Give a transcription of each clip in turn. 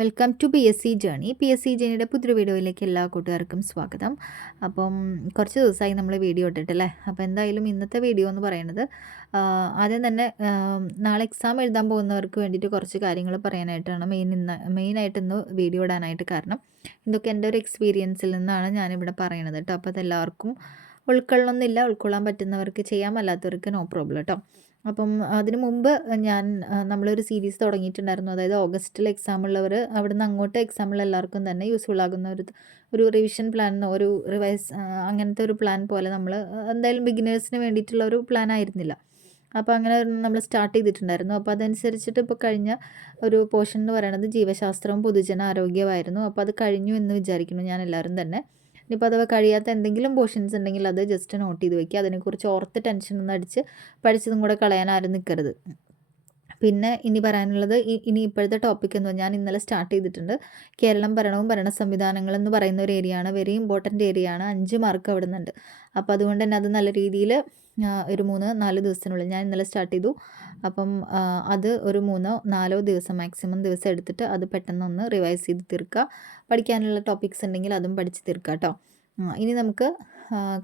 Welcome to P S C journey P S C ജേണിയുടെ പുതിയ വീഡിയോയിലേക്ക് എല്ലാ കൂട്ടുകാർക്കും സ്വാഗതം. അപ്പം കുറച്ച് ദിവസമായി നമ്മൾ വീഡിയോ ഇട്ടിട്ടല്ലേ? അപ്പോൾ എന്തായാലും ഇന്നത്തെ വീഡിയോ എന്ന് പറയുന്നത് ആദ്യം തന്നെ നാളെ എക്സാം എഴുതാൻ പോകുന്നവർക്ക് വേണ്ടിയിട്ട് കുറച്ച് കാര്യങ്ങൾ പറയാനായിട്ടാണ് മെയിൻ ഇന്ന് മെയിനായിട്ട് ഇന്ന് വീഡിയോ ഇടാനായിട്ട് കാരണം ഇതൊക്കെ എന്റെ ഒരു എക്സ്പീരിയൻസിൽ നിന്നാണ് ഞാനിവിടെ പറയണത് കേട്ടോ. അപ്പോൾ അതെല്ലാവർക്കും ഉൾക്കൊള്ളണമെന്നില്ല ഉൾക്കൊള്ളാൻ പറ്റുന്നവർക്ക് ചെയ്യാമല്ലാത്തവർക്ക് നോ പ്രോബ്ലം കേട്ടോ അപ്പം അതിനു മുമ്പ് ഞാൻ നമ്മളൊരു സീരീസ് തുടങ്ങിയിട്ടുണ്ടായിരുന്നു. അതായത് ഓഗസ്റ്റിൽ എക്സാം ഉള്ളവർ അവിടെ നിന്ന് അങ്ങോട്ട് എക്സാമിൽ എല്ലാവർക്കും തന്നെ യൂസ്ഫുൾ ആകുന്ന ഒരു ഒരു റിവിഷൻ പ്ലാൻ ഒരു റിവൈസ് അങ്ങനത്തെ ഒരു പ്ലാൻ പോലെ നമ്മൾ എന്തായാലും ബിഗിനേഴ്സിന് വേണ്ടിയിട്ടുള്ള ഒരു പ്ലാൻ ആയിരുന്നില്ല. അപ്പോൾ അങ്ങനെ നമ്മൾ സ്റ്റാർട്ട് ചെയ്തിട്ടുണ്ടായിരുന്നു. അപ്പോൾ അതനുസരിച്ചിട്ട് ഇപ്പോൾ കഴിഞ്ഞ ഒരു പോർഷൻ എന്ന് പറയുന്നത് ജീവശാസ്ത്രവും പൊതുജന ആരോഗ്യമായിരുന്നു അപ്പോൾ അത് കഴിഞ്ഞു എന്ന് വിചാരിക്കുന്നു ഞാൻ എല്ലാവരും തന്നെ. ഇനിയിപ്പോൾ അഥവാ കഴിയാത്ത എന്തെങ്കിലും പോർഷൻസ് ഉണ്ടെങ്കിൽ അത് ജസ്റ്റ് നോട്ട് ചെയ്ത് വെക്കുക. അതിനെക്കുറിച്ച് ഓർത്ത് ടെൻഷൻ ഒന്നും അടിച്ച് പഠിച്ചതും കൂടെ കളയാൻ ആരും നിൽക്കരുത് പിന്നെ ഇനി പറയാനുള്ളത് ഇനി ഇപ്പോഴത്തെ ടോപ്പിക് എന്ന് ഞാൻ ഇന്നലെ സ്റ്റാർട്ട് ചെയ്തിട്ടുണ്ട്. കേരളം ഭരണവും ഭരണ സംവിധാനങ്ങൾ എന്ന് പറയുന്ന ഒരു ഏരിയ ആണ്. വെരി ഇമ്പോർട്ടന്റ് ഏരിയ ആണ്. അഞ്ച് മാർക്ക് അവിടെ നിന്നുണ്ട് അപ്പോൾ അതുകൊണ്ട് തന്നെ അത് നല്ല രീതിയിൽ ഒരു മൂന്ന് നാല് ദിവസത്തിനുള്ളിൽ ഞാൻ ഇന്നലെ സ്റ്റാർട്ട് ചെയ്തു. അപ്പം അത് ഒരു മൂന്നോ നാലോ ദിവസം മാക്സിമം ദിവസം എടുത്തിട്ട് അത് പെട്ടെന്ന് ഒന്ന് റിവൈസ് ചെയ്ത് തീർക്കുക. പഠിക്കാനുള്ള ടോപ്പിക്സ് ഉണ്ടെങ്കിൽ അതും പഠിച്ച് തീർക്കുക കേട്ടോ ഇനി നമുക്ക്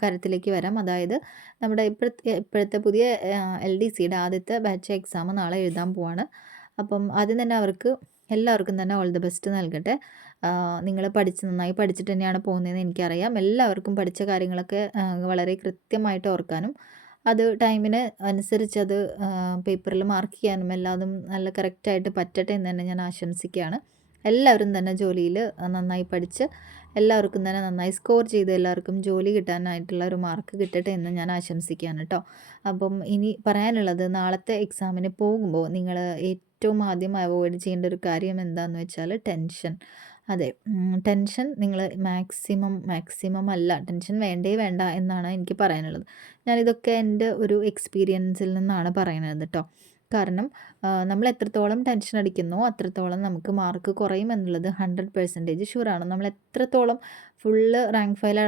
കാര്യത്തിലേക്ക് വരാം. അതായത് നമ്മുടെ ഇപ്പോഴത്തെ ഇപ്പോഴത്തെ പുതിയ എൽ ഡി സിയുടെ ആദ്യത്തെ ബാച്ച് എക്സാം നാളെ എഴുതാൻ പോവാണ്. അപ്പം ആദ്യം തന്നെ അവർക്ക് എല്ലാവർക്കും തന്നെ ഓൾ ദി ബെസ്റ്റ് നൽകട്ടെ. നിങ്ങൾ പഠിച്ച് നന്നായി പഠിച്ചിട്ട് തന്നെയാണ് പോകുന്നതെന്ന് എനിക്കറിയാം. എല്ലാവർക്കും പഠിച്ച കാര്യങ്ങളൊക്കെ വളരെ കൃത്യമായിട്ട് ഓർക്കാനും അത് ടൈമിന് അനുസരിച്ച് അത് പേപ്പറിൽ മാർക്ക് ചെയ്യാനും എല്ലാതും നല്ല കറക്റ്റായിട്ട് പറ്റട്ടെ എന്ന് തന്നെ ഞാൻ ആശംസിക്കുകയാണ്. എല്ലാവരും തന്നെ ജോലിയിൽ നന്നായി പഠിച്ച് എല്ലാവർക്കും തന്നെ നന്നായി സ്കോർ ചെയ്ത് എല്ലാവർക്കും ജോലി കിട്ടാനായിട്ടുള്ള ഒരു മാർക്ക് കിട്ടട്ടെ എന്ന് ഞാൻ ആശംസിക്കുകയാണ് കേട്ടോ. അപ്പം ഇനി പറയാനുള്ളത് നാളത്തെ എക്സാമിന് പോകുമ്പോൾ നിങ്ങൾ ഏറ്റവും ആദ്യം അവോയ്ഡ് ചെയ്യേണ്ട ഒരു കാര്യം എന്താണെന്ന് വെച്ചാൽ ടെൻഷൻ. അതെ. ടെൻഷൻ നിങ്ങൾ മാക്സിമം മാക്സിമം അല്ല. ടെൻഷൻ വേണ്ടേ വേണ്ട എന്നാണ് എനിക്ക് പറയാനുള്ളത്. ഞാനിതൊക്കെ എന്റെ ഒരു എക്സ്പീരിയൻസിൽ നിന്നാണ് പറയുന്നത് കേട്ടോ കാരണം നമ്മൾ എത്രത്തോളം ടെൻഷൻ അടിക്കുന്നോ അത്രത്തോളം നമുക്ക് മാർക്ക് കുറയും എന്നുള്ളത് ഹൺഡ്രഡ് പെർസെന്റേജ് ഷുവറാണ്. നമ്മൾ എത്രത്തോളം ഫുള്ള് റാങ്ക് ഫയൽ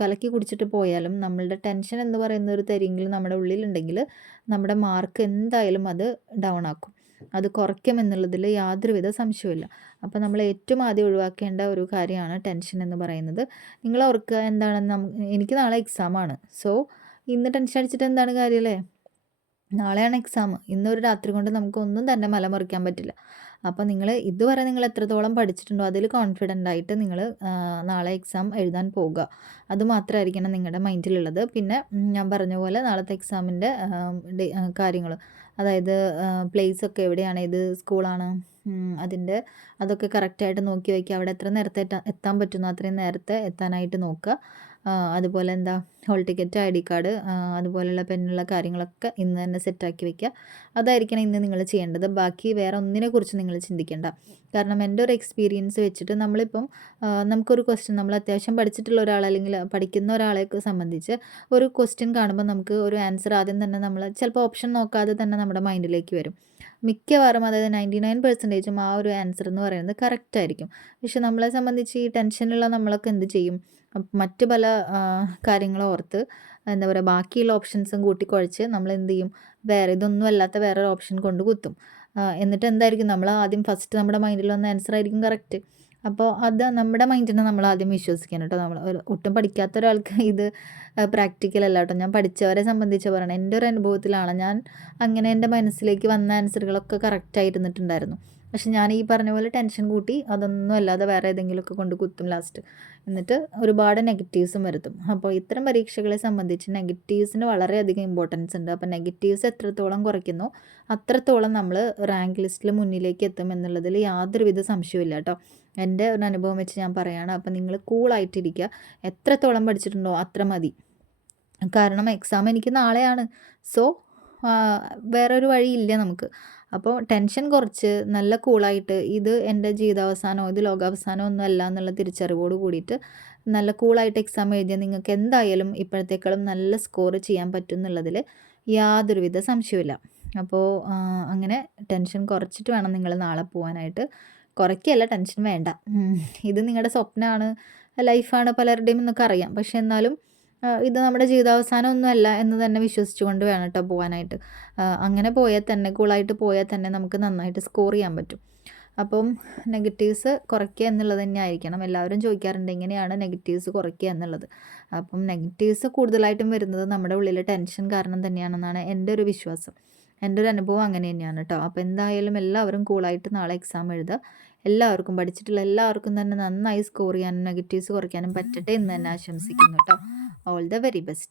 കലക്കി കുടിച്ചിട്ട് പോയാലും നമ്മളുടെ ടെൻഷൻ എന്ന് പറയുന്ന ഒരു തരിയെങ്കിലും നമ്മുടെ ഉള്ളിലുണ്ടെങ്കിൽ നമ്മുടെ മാർക്ക് എന്തായാലും അത് ഡൗൺ ആക്കും. അത് കുറയ്ക്കുമെന്നുള്ളതിൽ യാതൊരുവിധ സംശയമില്ല അപ്പോൾ നമ്മൾ ഏറ്റവും ആദ്യം ഒഴിവാക്കേണ്ട ഒരു കാര്യമാണ് ടെൻഷൻ എന്ന് പറയുന്നത്. നിങ്ങൾ ഓർക്കുക എന്താണ് എനിക്ക് നാളെ എക്സാമാണ് സോ ഇന്ന് ടെൻഷൻ അടിച്ചിട്ട് എന്താണ് കാര്യമല്ലേ നാളെയാണ് എക്സാം ഇന്നൊരു രാത്രി കൊണ്ട് നമുക്കൊന്നും തന്നെ മലമറിക്കാൻ പറ്റില്ല. അപ്പോൾ നിങ്ങൾ ഇതുവരെ നിങ്ങൾ എത്രത്തോളം പഠിച്ചിട്ടുണ്ടോ അതിൽ കോൺഫിഡന്റ് ആയിട്ട് നിങ്ങൾ നാളെ എക്സാം എഴുതാൻ പോകുക അത് മാത്രമായിരിക്കണം നിങ്ങളുടെ മൈൻഡിലുള്ളത് പിന്നെ ഞാൻ പറഞ്ഞ പോലെ നാളത്തെ എക്സാമിന്റെ കാര്യങ്ങൾ അതായത് പ്ലേസ് ഒക്കെ എവിടെയാണ്? ഏത് സ്കൂളാണ് അതിന്റെ അതൊക്കെ കറക്റ്റായിട്ട് നോക്കി വയ്ക്കുക. അവിടെ എത്ര നേരത്തെ എത്താൻ പറ്റുന്നോ? അത്രയും നേരത്തെ എത്താനായിട്ട് നോക്കുക. അതുപോലെ എന്താ hall ticket I D card അതുപോലെയുള്ള പെന്നുള്ള കാര്യങ്ങളൊക്കെ ഇന്ന് തന്നെ സെറ്റാക്കി വെക്കുക അതായിരിക്കണം ഇന്ന് നിങ്ങൾ ചെയ്യേണ്ടത്. ബാക്കി വേറെ ഒന്നിനെ കുറിച്ച് നിങ്ങൾ ചിന്തിക്കേണ്ട. കാരണം എന്റെ ഒരു എക്സ്പീരിയൻസ് വെച്ചിട്ട് നമ്മളിപ്പം നമുക്കൊരു ക്വസ്റ്റ്യൻ നമ്മൾ അത്യാവശ്യം പഠിച്ചിട്ടുള്ള ഒരാൾ അല്ലെങ്കിൽ പഠിക്കുന്ന ഒരാളെ സംബന്ധിച്ച് ഒരു ക്വസ്റ്റ്യൻ കാണുമ്പോൾ നമുക്ക് ഒരു ആൻസർ ആദ്യം തന്നെ നമ്മൾ ചിലപ്പോൾ ഓപ്ഷൻ നോക്കാതെ തന്നെ നമ്മുടെ മൈൻഡിലേക്ക് വരും. മിക്കവാറും അതായത് നയന്റി നയൻ പെർസെന്റേജും ആ ഒരു ആൻസർ എന്ന് പറയുന്നത് കറക്റ്റ് ആയിരിക്കും. പക്ഷെ നമ്മളെ സംബന്ധിച്ച് ഈ ടെൻഷനുള്ള നമ്മളൊക്കെ എന്ത് ചെയ്യും? മറ്റ് പല കാര്യങ്ങളും ഓർത്ത് എന്താ പറയുക ബാക്കിയുള്ള ഓപ്ഷൻസും കൂട്ടിക്കുഴച്ച് നമ്മൾ എന്ത് ചെയ്യും? വേറെ ഇതൊന്നും അല്ലാത്ത വേറൊരു ഓപ്ഷൻ കൊണ്ട് കുത്തും. എന്നിട്ട് എന്തായിരിക്കും? നമ്മൾ ആദ്യം ഫസ്റ്റ് നമ്മുടെ മൈൻഡിൽ വന്ന ആൻസർ ആയിരിക്കും കറക്റ്റ് അപ്പോൾ അത് നമ്മുടെ മൈൻഡിനെ നമ്മൾ ആദ്യം വിശ്വസിക്കണം കേട്ടോ നമ്മൾ ഒട്ടും പഠിക്കാത്ത ഒരാൾക്ക് ഇത് പ്രാക്ടിക്കൽ അല്ല കേട്ടോ ഞാൻ പഠിച്ചവരെ സംബന്ധിച്ച് പറയണം എന്റെ ഒരു അനുഭവത്തിലാണ് ഞാൻ അങ്ങനെ എന്റെ മനസ്സിലേക്ക് വന്ന ആൻസറുകളൊക്കെ കറക്റ്റ് ആയിരുന്നിട്ടുണ്ടായിരുന്നു പക്ഷെ ഞാൻ ഈ പറഞ്ഞ പോലെ ടെൻഷൻ കൂട്ടി അതൊന്നും അല്ലാതെ വേറെ ഏതെങ്കിലുമൊക്കെ കൊണ്ട് കുത്തും ലാസ്റ്റ് എന്നിട്ട് ഒരുപാട് നെഗറ്റീവ്സും വരുത്തും. അപ്പോൾ ഇത്തരം പരീക്ഷകളെ സംബന്ധിച്ച് നെഗറ്റീവ്സിന് വളരെയധികം ഇമ്പോർട്ടൻസ് ഉണ്ട്. അപ്പോൾ നെഗറ്റീവ്സ് എത്രത്തോളം കുറയ്ക്കുന്നു അത്രത്തോളം നമ്മൾ റാങ്ക് ലിസ്റ്റിൽ മുന്നിലേക്ക് എത്തും എന്നുള്ളതിൽ യാതൊരുവിധ സംശയമില്ല കേട്ടോ എന്റെ ഒരു അനുഭവം വെച്ച് ഞാൻ പറയുകയാണ് അപ്പോൾ നിങ്ങൾ കൂളായിട്ടിരിക്കുക എത്രത്തോളം പഠിച്ചിട്ടുണ്ടോ അത്ര മതി. കാരണം എക്സാം എനിക്ക് നാളെയാണ്. സോ വേറൊരു വഴിയില്ല നമുക്ക്. അപ്പോൾ ടെൻഷൻ കുറച്ച് നല്ല കൂളായിട്ട് ഇത് എന്റെ ജീവിതാവസാനമോ ഇത് ലോകാവസാനമോ ഒന്നും അല്ല എന്നുള്ള തിരിച്ചറിവോട് കൂടിയിട്ട് നല്ല കൂളായിട്ട് എക്സാം എഴുതിയാൽ നിങ്ങൾക്ക് എന്തായാലും ഇപ്പോഴത്തേക്കാളും നല്ല സ്കോർ ചെയ്യാൻ പറ്റും എന്നുള്ളതിൽ യാതൊരുവിധ സംശയമില്ല അപ്പോൾ അങ്ങനെ ടെൻഷൻ കുറച്ചിട്ട് വേണം നിങ്ങൾ നാളെ പോകാനായിട്ട് കുറയ്ക്കല്ല ടെൻഷൻ വേണ്ട. ഇത് നിങ്ങളുടെ സ്വപ്നമാണ് ലൈഫാണ് പലരുടെയും എന്നൊക്കെ അറിയാം. പക്ഷെ എന്നാലും ഇത് നമ്മുടെ ജീവിതാവസാനം ഒന്നുമല്ല എന്ന് തന്നെ വിശ്വസിച്ചുകൊണ്ട് വേണം കേട്ടോ പോകാനായിട്ട് അങ്ങനെ പോയാൽ തന്നെ കൂളായിട്ട് പോയാൽ തന്നെ നമുക്ക് നന്നായിട്ട് സ്കോർ ചെയ്യാൻ പറ്റും. അപ്പം നെഗറ്റീവ്സ് കുറയ്ക്കുക എന്നുള്ളത് തന്നെ ആയിരിക്കണം എല്ലാവരും ചോദിക്കാറുണ്ട് എങ്ങനെയാണ് നെഗറ്റീവ്സ് കുറയ്ക്കുക എന്നുള്ളത്? അപ്പം നെഗറ്റീവ്സ് കൂടുതലായിട്ടും വരുന്നത് നമ്മുടെ ഉള്ളിൽ ടെൻഷൻ കാരണം തന്നെയാണെന്നാണ് എന്റെ ഒരു വിശ്വാസം. എന്റെ ഒരു അനുഭവം അങ്ങനെ തന്നെയാണ് കേട്ടോ അപ്പോൾ എന്തായാലും എല്ലാവരും കൂളായിട്ട് നാളെ എക്സാം എഴുതുക. എല്ലാവർക്കും പഠിച്ചിട്ടുള്ള എല്ലാവർക്കും തന്നെ നന്നായി സ്കോർ ചെയ്യാനും നെഗറ്റീവ്സ് കുറയ്ക്കാനും പറ്റട്ടെ എന്ന് തന്നെ ആശംസിക്കുന്നു കേട്ടോ ഓൾ ദ വെരി ബെസ്റ്റ്